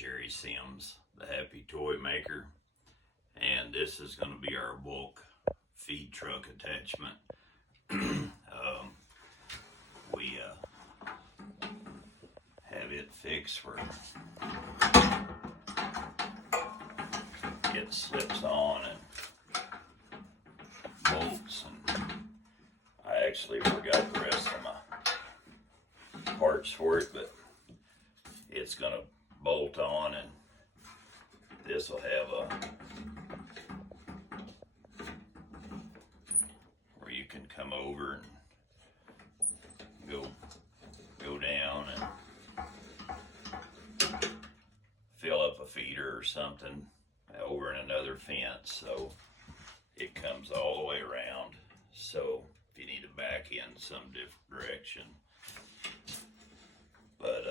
Jerry Sims, the Happy Toy Maker, and this is going to be our bulk feed truck attachment. We have it fixed where it slips on and bolts, and I actually forgot the rest of my parts for it, but it's going to bolt on, and this will have a where you can come over and go down and fill up a feeder or something over in another fence, so it comes all the way around. So if you need to back in some different direction, but